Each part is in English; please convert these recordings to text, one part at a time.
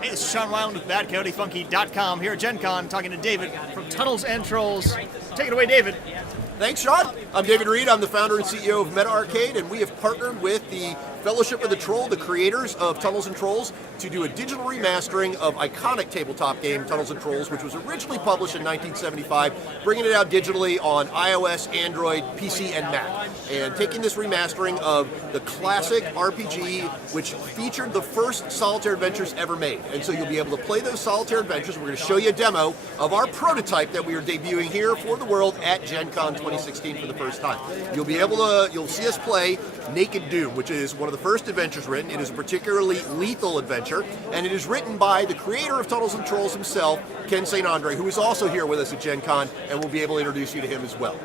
Hey, this is Sean Wyland with BadCoyoteFunky.com here at Gen Con, talking to David from Tunnels and Trolls. Take it away, David. Thanks, Sean. I'm David Reed. I'm the founder and CEO of Meta Arcade, and we have partnered with the Fellowship of the Troll, the creators of Tunnels and Trolls, to do a digital remastering of iconic tabletop game Tunnels and Trolls, which was originally published in 1975, bringing it out digitally on iOS, Android, PC, and Mac. And taking this remastering of the classic RPG, which featured the first solitaire adventures ever made. And so you'll be able to play those solitaire adventures. We're going to show you a demo of our prototype that we are debuting here for the world at Gen Con 2016 for the first time. You'll see us play Naked Doom, which is one of the first adventures written. It is a particularly lethal adventure, and it is written by the creator of Tunnels and Trolls himself, Ken St. Andre, who is also here with us at Gen Con, and we'll be able to introduce you to him as well.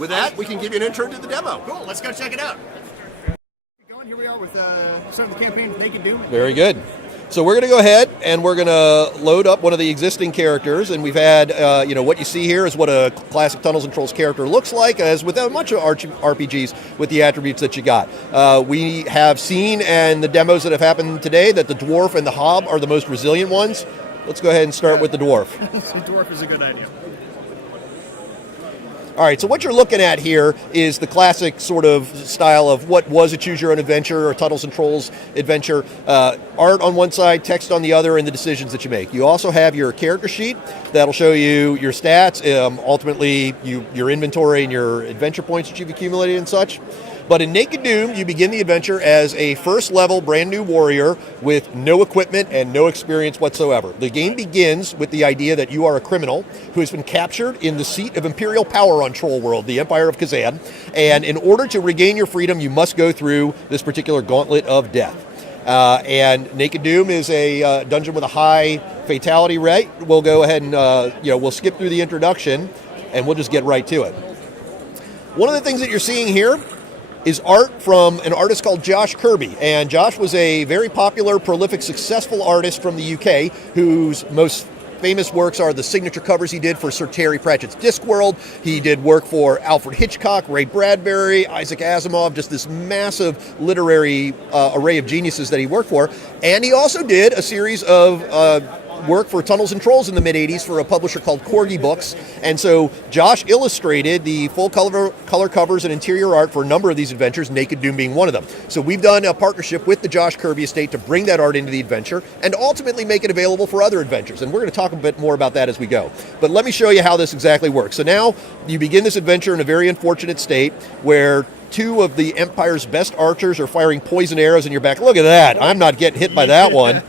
With that, we can give you an intro to the demo. Cool, let's go check it out. Here we are with starting the campaign with Naked Doom. Very good. So we're going to go ahead and we're going to load up one of the existing characters, and we've had, what you see here is what a classic Tunnels and Trolls character looks like, as with a bunch of RPGs with the attributes that you got. We have seen in the demos that have happened today that the dwarf and the hob are the most resilient ones. Let's go ahead and start with the dwarf. The dwarf is a good idea. All right, so what you're looking at here is the classic sort of style of what was a Choose Your Own Adventure or Tunnels and Trolls adventure. Art on one side, text on the other, and the decisions that you make. You also have your character sheet that'll show you your stats, ultimately your inventory and your adventure points that you've accumulated and such. But in Naked Doom, you begin the adventure as a first-level, brand-new warrior with no equipment and no experience whatsoever. The game begins with the idea that you are a criminal who has been captured in the seat of imperial power on Troll World, the Empire of Kazan, and in order to regain your freedom, you must go through this particular gauntlet of death. And Naked Doom is a dungeon with a high fatality rate. We'll go ahead and we'll skip through the introduction, and we'll just get right to it. One of the things that you're seeing here is art from an artist called Josh Kirby. And Josh was a very popular, prolific, successful artist from the UK whose most famous works are the signature covers he did for Sir Terry Pratchett's Discworld. He did work for Alfred Hitchcock, Ray Bradbury, Isaac Asimov, just this massive literary array of geniuses that he worked for. And he also did a series of work for Tunnels and Trolls in the mid-'80s for a publisher called Corgi Books. And so Josh illustrated the full color covers and interior art for a number of these adventures, Naked Doom being one of them. So we've done a partnership with the Josh Kirby estate to bring that art into the adventure and ultimately make it available for other adventures. And we're going to talk a bit more about that as we go. But let me show you how this exactly works. So now you begin this adventure in a very unfortunate state where two of the Empire's best archers are firing poison arrows in your back. Look at that. I'm not getting hit by that one.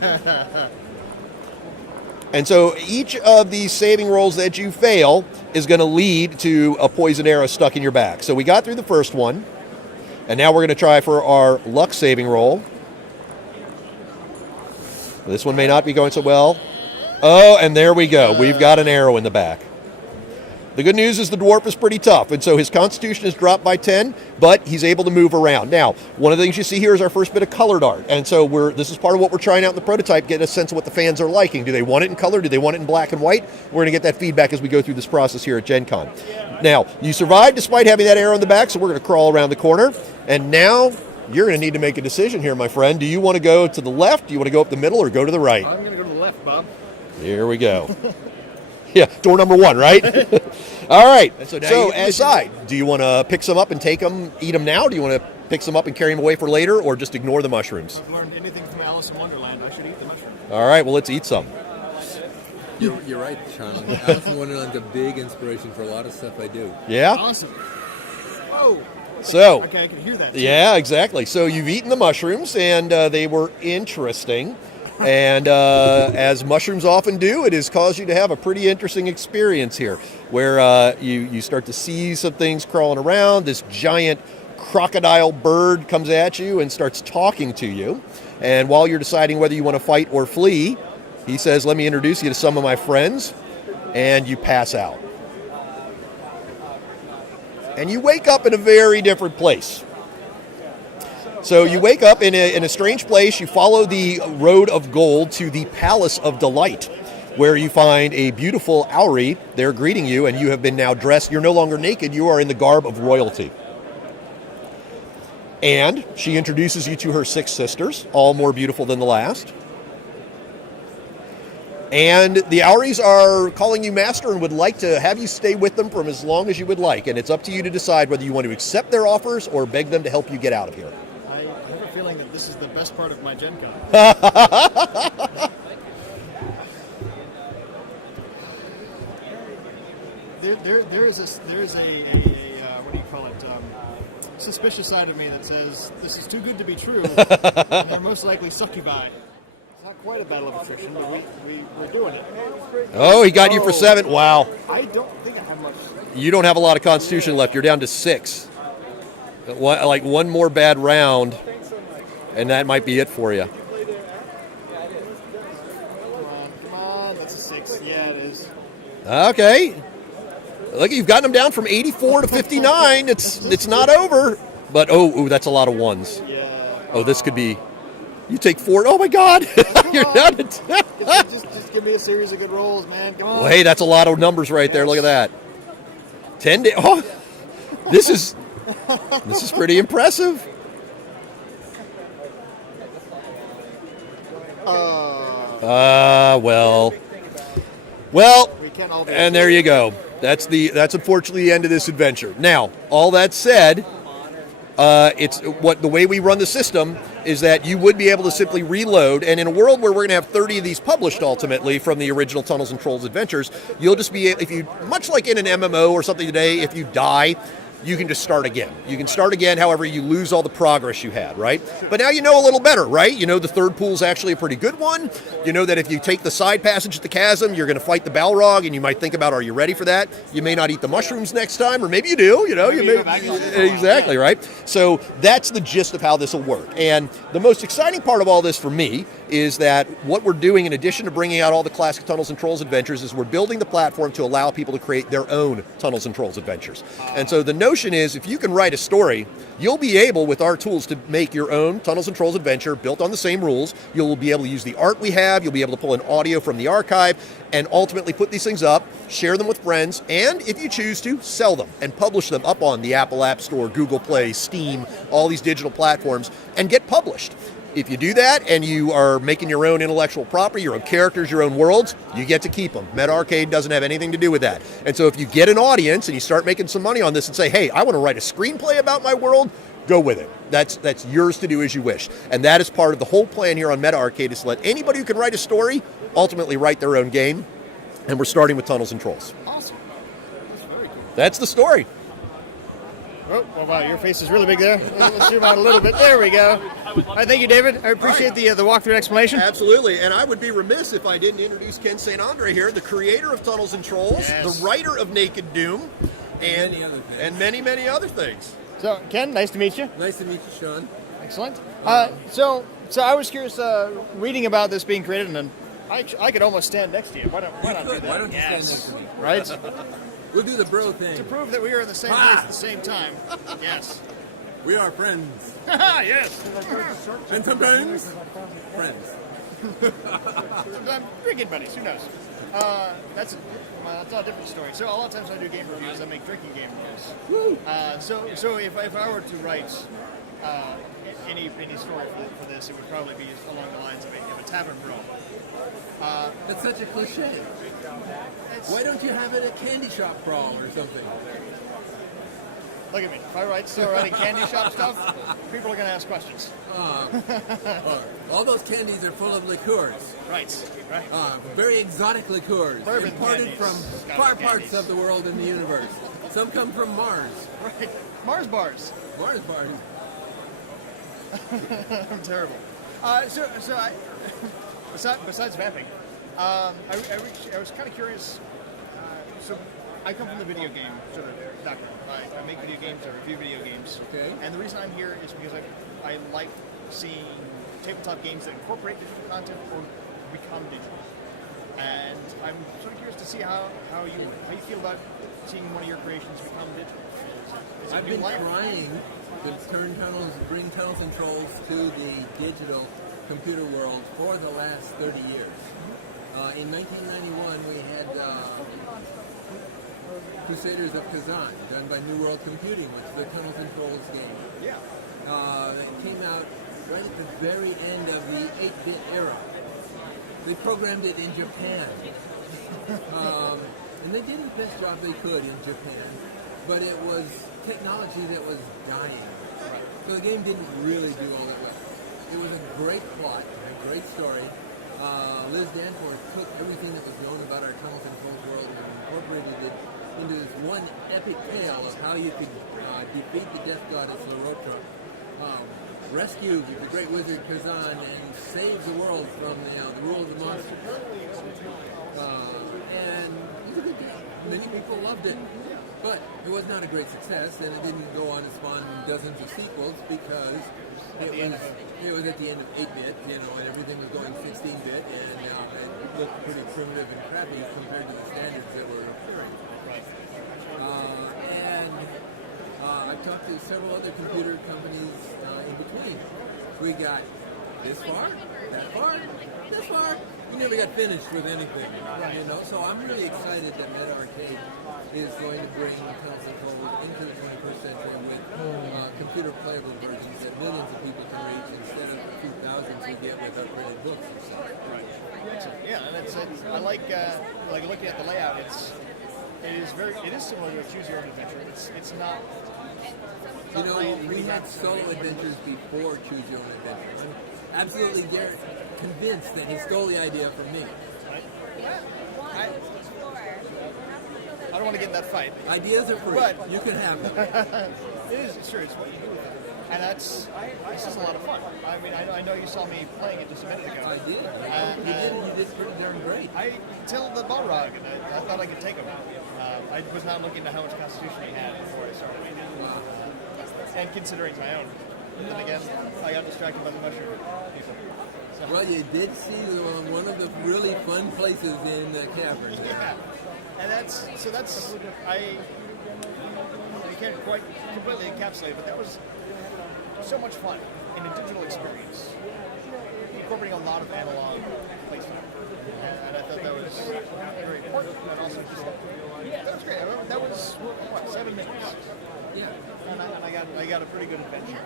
And so each of these saving rolls that you fail is going to lead to a poison arrow stuck in your back. So we got through the first one, and now we're going to try for our luck saving roll. This one may not be going so well. Oh, and there we go. We've got an arrow in the back. The good news is the dwarf is pretty tough, and so his constitution is dropped by 10, but he's able to move around. Now, one of the things you see here is our first bit of colored art, and so this is part of what we're trying out in the prototype, get a sense of what the fans are liking. Do they want it in color? Do they want it in black and white? We're going to get that feedback as we go through this process here at Gen Con. Now, you survived despite having that arrow in the back, so we're going to crawl around the corner, and now you're going to need to make a decision here, my friend. Do you want to go to the left, do you want to go up the middle, or go to the right? I'm going to go to the left, Bob. Here we go. Yeah, door number one, right? All right. So decide. Do you want to pick some up and take them, eat them now? Do you want to pick some up and carry them away for later, or just ignore the mushrooms? I've learned anything from Alice in Wonderland. I should eat the mushrooms. All right. Well, let's eat some. You're right, Sean. Alice in Wonderland's a big inspiration for a lot of stuff I do. Yeah? Awesome. Oh. So. Okay, I can hear that too. Yeah, exactly. So you've eaten the mushrooms, and they were interesting. And as mushrooms often do, it has caused you to have a pretty interesting experience here, where you start to see some things crawling around. This giant crocodile bird comes at you and starts talking to you. And while you're deciding whether you want to fight or flee, he says, "Let me introduce you to some of my friends," and you pass out. And you wake up in a very different place. So you wake up in a strange place. You follow the road of gold to the Palace of Delight, where you find a beautiful Auri there greeting you, and you have been now dressed. You're no longer naked. You are in the garb of royalty. And she introduces you to her 6 sisters, all more beautiful than the last. And the Auris are calling you master and would like to have you stay with them for as long as you would like. And it's up to you to decide whether you want to accept their offers or beg them to help you get out of here. I have a feeling that this is the best part of my Gen Con. There is a what do you call it? Suspicious side of me that says this is too good to be true, and they're most likely succubi. It's not quite a battle of attrition, but we're doing it. Oh, he got you for 7. Wow. I don't think I have much. You don't have a lot of constitution left. You're down to 6. Like one more bad round, and that might be it for you. Come on, that's a 6. Yeah, it is. Okay. Look, you've gotten them down from 84 to 59. It's not over. But, that's a lot of ones. Yeah. Oh, this could be... You take 4. Oh, my God. You're down at 10. just give me a series of good rolls, man. Come on. Well, hey, that's a lot of numbers right there. Look at that. 10 to... Oh, this is pretty impressive. Well, We can't all be and there you go. That's unfortunately the end of this adventure. Now, all that said, the way we run the system is that you would be able to simply reload, and in a world where we're going to have 30 of these published ultimately from the original Tunnels and Trolls adventures, you'll just be, if you, much like in an MMO or something today, if you die, you can just start again. You can start again, however, you lose all the progress you had, right? But now you know a little better, right? You know the third pool is actually a pretty good one. You know that if you take the side passage at the chasm, you're going to fight the Balrog, and you might think about, are you ready for that? You may not eat the mushrooms next time, or maybe you do, exactly, right? So that's the gist of how this will work. And the most exciting part of all this for me is that what we're doing, in addition to bringing out all the classic Tunnels and Trolls adventures, is we're building the platform to allow people to create their own Tunnels and Trolls adventures. And so the notion is, if you can write a story, you'll be able, with our tools, to make your own Tunnels and Trolls adventure built on the same rules. You'll be able to use the art we have, you'll be able to pull in audio from the archive, and ultimately put these things up, share them with friends, and if you choose to, sell them and publish them up on the Apple App Store, Google Play, Steam, all these digital platforms, and get published. If you do that and you are making your own intellectual property, your own characters, your own worlds, you get to keep them. Meta Arcade doesn't have anything to do with that. And so if you get an audience and you start making some money on this and say, hey, I want to write a screenplay about my world, go with it. That's yours to do as you wish. And that is part of the whole plan here on Meta Arcade, is to let anybody who can write a story ultimately write their own game. And we're starting with Tunnels and Trolls. Awesome. That's very cool. That's the story. Oh, wow, your face is really big there. Let's zoom out a little bit. There we go. Thank you, David. I appreciate the walkthrough explanation. Absolutely, and I would be remiss if I didn't introduce Ken St. Andre here, the creator of Tunnels and Trolls, the writer of Naked Doom, and many, many other things. So, Ken, nice to meet you. Nice to meet you, Sean. Excellent. So I was curious, reading about this being created, and I could almost stand next to you. Why not do that? Why don't you stand next to me? Right? We'll do the bro thing. To prove that we are in the same place at the same time. Yes. We are friends. Yes. And sometimes friends. Sometimes drinking buddies. Who knows? That's a different story. So a lot of times when I do game reviews, I make drinking game reviews. So if I were to write any story for this, it would probably be along the lines of a tavern brawl. That's such a cliche. Why don't you have it a candy shop brawl or something? Look at me. If I start writing candy shop stuff, people are going to ask questions. All those candies are full of liqueurs. Right. Very exotic liqueurs. Bourbon imported candies, from Scotch far candies. parts of the world and the universe. Some come from Mars. Right. Mars bars. Mars bars. I'm terrible. So I, besides vamping, I was kind of curious. So I come from the video game sort of background. I make video games, I review video games. Okay. And the reason I'm here is because I like seeing tabletop games that incorporate digital content or become digital. And I'm sort of curious to see how you feel about seeing one of your creations become digital. Is it I've new been life? trying to bring Tunnels and Trolls to the digital computer world for the last 30 years. In 1991, we had Crusaders of Kazan, done by New World Computing, which is the Tunnels and Trolls game. Yeah. That came out right at the very end of the 8-bit era. They programmed it in Japan. And they did the best job they could in Japan, but it was technology that was dying. So the game didn't really do all that well. It was a great plot, a great story. Liz Danforth took everything that was known about our tunnels and controls world and incorporated it into this one epic tale of how you could defeat the death goddess Lorotra, rescue the great wizard Kazan, and save the world from the rule of the monsters. And it was a good game. Many people loved it. But it was not a great success, and it didn't go on to spawn dozens of sequels because it was at the end of 8-bit, and everything was going 16-bit, and it looked pretty primitive and crappy compared to the standards that were appearing. I've talked to several other computer companies in between. We got this far, that far, this far. We never got finished with anything, So I'm really excited that Meta Arcade is going to bring Tunnels and Controls into the 21st century with computer playable versions that millions of people can reach instead of the few thousands we get with our printed books. Yeah, and I like looking at the layout. It is similar to a choose your own adventure. It's not. We had solo adventures before Choose Your Own Adventure. I'm absolutely convinced that he stole the idea from me. I don't want to get in that fight. Ideas are free. But you can have them. It's true. It's what you do with it. And this is a lot of fun. I mean, I know you saw me playing it just a minute ago. I did. You did pretty darn great. I tilled the Balrog, and I thought I could take him. I was not looking at how much constitution he had before I started. And considering my own. And then again, I got distracted by the mushroom people. So. Well, you did see one of the really fun places in the cavern. Yeah. And I can't quite completely encapsulate it, but that was so much fun in a digital experience, incorporating a lot of analog placement. And I thought that was very important, and also just, that was great. I remember that was, 7 minutes? Yeah. And I got a pretty good adventure.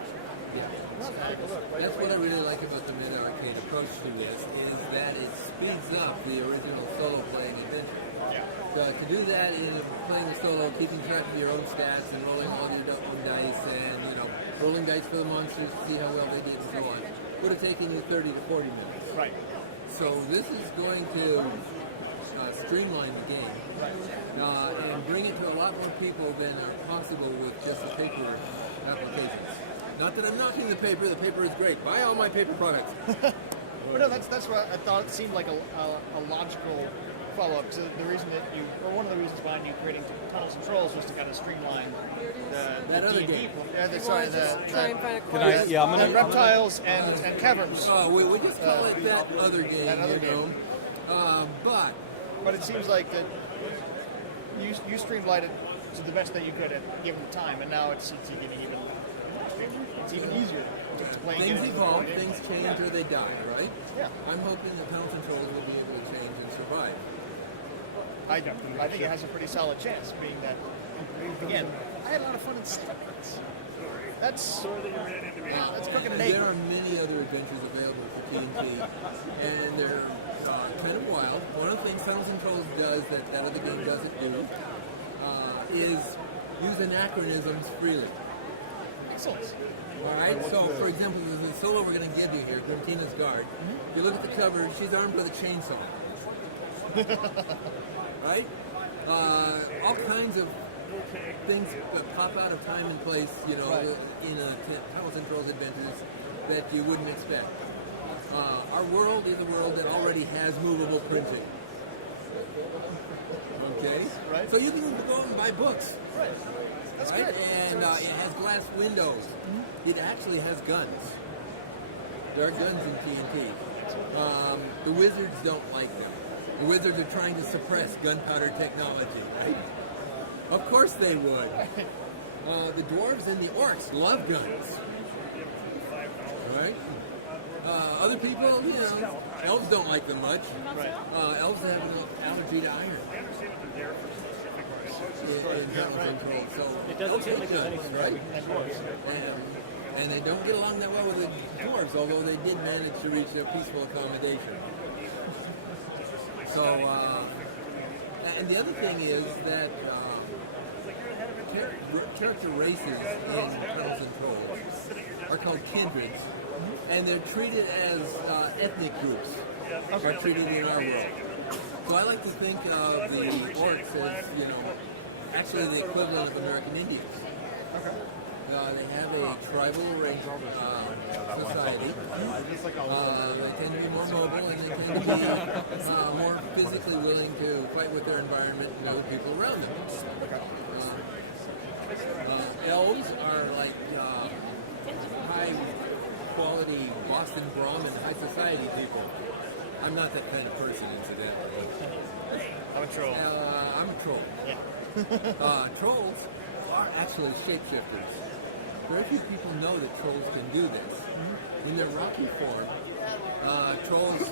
Yeah. That's what I really like about the Meta Arcade approach to this, is that it speeds up the original solo playing adventure. Yeah. To do that in playing the solo, keeping track of your own stats and rolling all your own dice and, rolling dice for the monsters to see how well they did and so on, would have taken you 30 to 40 minutes. Right. So this is going to streamline the game and bring it to a lot more people than are possible with just the paper applications. Not that I'm knocking the paper is great. Buy all my paper products. But no, that's what I thought. It seemed like a logical follow-up to the reason that one of the reasons behind you creating Tunnels and Trolls was to kind of streamline that other game. The reptiles and caverns. We just call it that other game. That other game. But it seems like that you streamlined it to the best that you could at given the time, and now it's even easier to play. Things evolve, things change, or they die, right? Yeah. I'm hoping that Tunnels and Trolls will be able to change and survive. I think it has a pretty solid chance, being that, again, I had a lot of fun in 7 minutes. That's cooking an egg. There are many other adventures available for TNT, and they're kind of wild. One of the things Tunnels and Trolls does that other game doesn't do is use anachronisms freely. Excellent. All right, so for example, the solo we're going to give you here, Grimtina's Guard. If you look at the cover, she's armed with a chainsaw. Right? All kinds of things that pop out of time and place, in Tunnels and Trolls adventures that you wouldn't expect. Our world is a world that already has movable printing. Okay? Right. So you can go and buy books. Right. That's right? good. And it has glass windows. Mm-hmm. It actually has guns. There are guns in TNT. The wizards don't like them. The wizards are trying to suppress gunpowder technology, right? Of course they would. The dwarves and the orcs love guns. Right? Other people, elves don't like them much. Right. Elves have an allergy to iron. So It doesn't seem like there's any right? And they don't get along that well with the dwarves, although they did manage to reach a peaceful accommodation. So, and the other thing is that character races in Tunnels and Trolls are called kindreds, and they're treated as ethnic groups are treated in our world. So I like to think of the orcs as, actually the equivalent of American Indians. They have a tribal society. They tend to be more mobile, and they tend to be more physically willing to fight with their environment and other people around them. Elves are like high-quality Boston Brahmin high society people. I'm not that kind of person, incidentally. I'm a troll. I'm a troll. Yeah. Trolls are actually shapeshifters. Very few people know that trolls can do this. When they're rocky form, trolls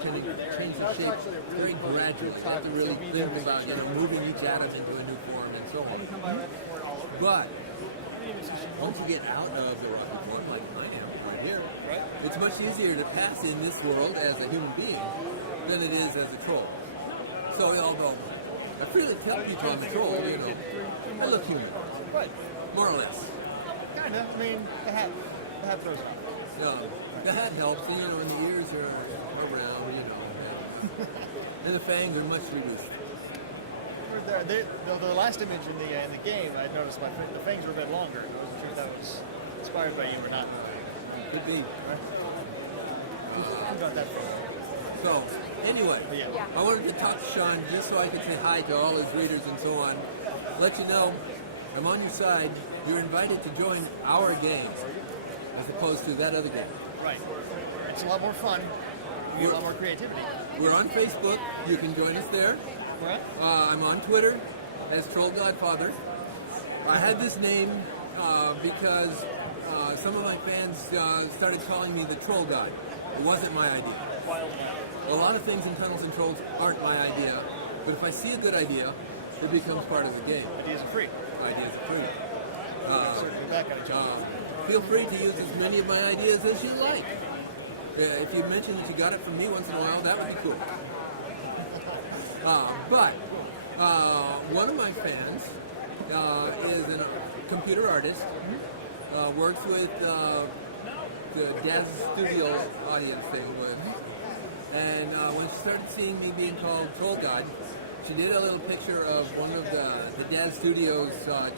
can change their shape very gradually. They have to really think about moving each atom into a new form and so on. But once you get out of the rocky form, like I am right here, it's much easier to pass in this world as a human being than it is as a troll. So although I freely tell people I'm a troll, I look human, more or less. Kind of. I mean, the hat throws it off. The hat helps, and the ears are around, and the fangs are much reduced. The last image in the game, I noticed the fangs were a bit longer. I wasn't sure if that was inspired by you or not. Could be. How about that for you? So, anyway, Yeah. I wanted to talk to Sean just so I could say hi to all his readers and so on. Let you know, I'm on your side. You're invited to join our game as opposed to that other game. Right. It's a lot more fun. You get a lot more creativity. We're on Facebook. You can join us there. Right. I'm on Twitter as Troll Godfather. I had this name because some of my fans started calling me the Troll God. It wasn't my idea. A lot of things in Tunnels and Trolls aren't my idea, but if I see a good idea, it becomes part of the game. Ideas are free. Ideas are free. Circling back on each other. Feel free to use as many of my ideas as you like. If you mention that you got it from me once in a while, that would be cool. But one of my fans is a computer artist, works with the Daz Studio audience they were with. And when she started seeing me being called Troll God, she did a little picture of one of the Daz Studios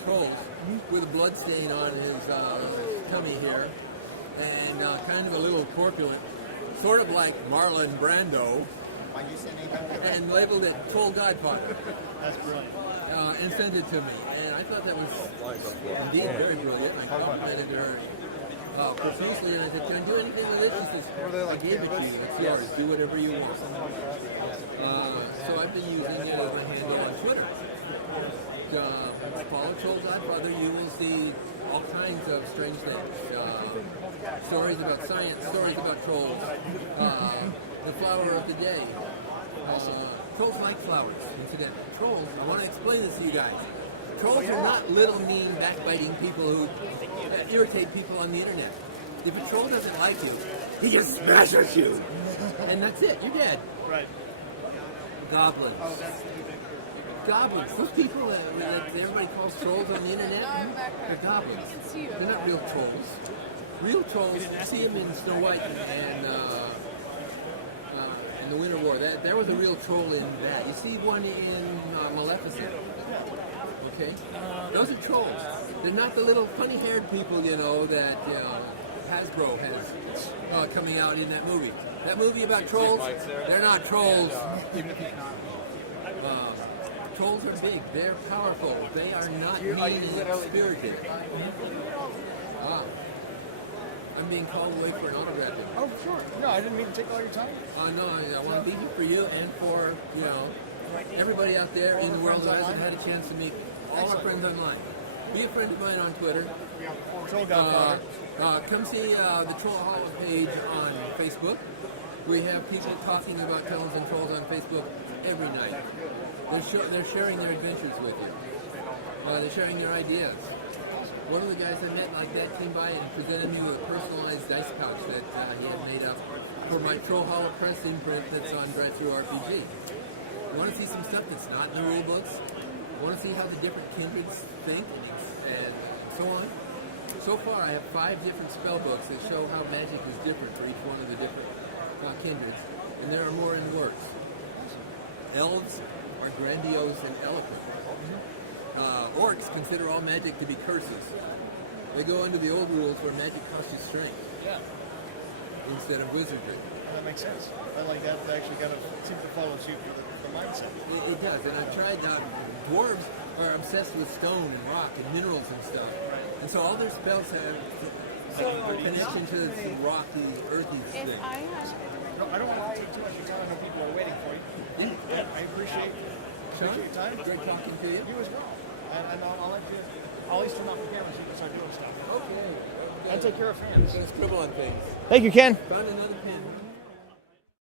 trolls with a blood stain on his tummy here, and kind of a little corpulent, sort of like Marlon Brando, and labeled it Troll Godfather. That's brilliant. And sent it to me. And I thought that was indeed very brilliant. I complimented her profusely, and I said, "Can I do anything with this?" She says, "I gave it to you. It's yours. Do whatever you want." So I've been using it as a handle on Twitter. Follow Troll Godfather. You will see all kinds of strange things. Stories about science, stories about trolls, the flower of the day. Trolls like flowers, incidentally. Trolls, I want to explain this to you guys. Trolls are not little, mean, backbiting people who irritate people on the internet. If a troll doesn't like you, he just smashes you. And that's it, you're dead. Right. Goblins. Goblins. Those people that everybody calls trolls on the internet, they're goblins. They're not real trolls. Real trolls, you see them in Snow White and the Winter War. There was a real troll in that. You see one in Maleficent. Okay? Those are trolls. They're not the little funny-haired people, that Hasbro has coming out in that movie. That movie about trolls, they're not trolls. Trolls are big. They're powerful. They are not mean and spirited. I'm being called away for an autograph. Oh, sure. No, I didn't mean to take all your time. No, I want to be here for you and for, everybody out there in the world that hasn't had a chance to meet all our friends online. Be a friend of mine on Twitter. Troll Godfather. Come see the Troll Hollow page on Facebook. We have people talking about Tunnels and Trolls on Facebook every night. They're sharing their adventures with you. They're sharing their ideas. One of the guys I met like that came by and presented me with a personalized dice pouch that he had made up for my Troll Hollow Press imprint that's on Drive Thru RPG. I want to see some stuff that's not in the rule books. I want to see how the different kindreds think and so on. So far, I have 5 different spell books that show how magic is different for each one of the different kindreds, and there are more in the works. Elves are grandiose and eloquent. Orcs consider all magic to be curses. They go under the old rules where magic costs you strength Yeah, instead of wizardry. that makes sense. I like that. It actually kind of seems to follow suit for the mindset. It does, and I've tried. Dwarves are obsessed with stone and rock and minerals and stuff, and so all their spells have a connection to the rocky, earthy If thing. I had No, I don't want to take too much of your time. I know people are waiting for you. Yeah, I appreciate Sean, your time. great talking to you. You as well. And I'll let you. I'll at least turn off the camera so you can start doing stuff. Okay. And take care of fans. I'm gonna scribble on things. Thank you, Ken. Found another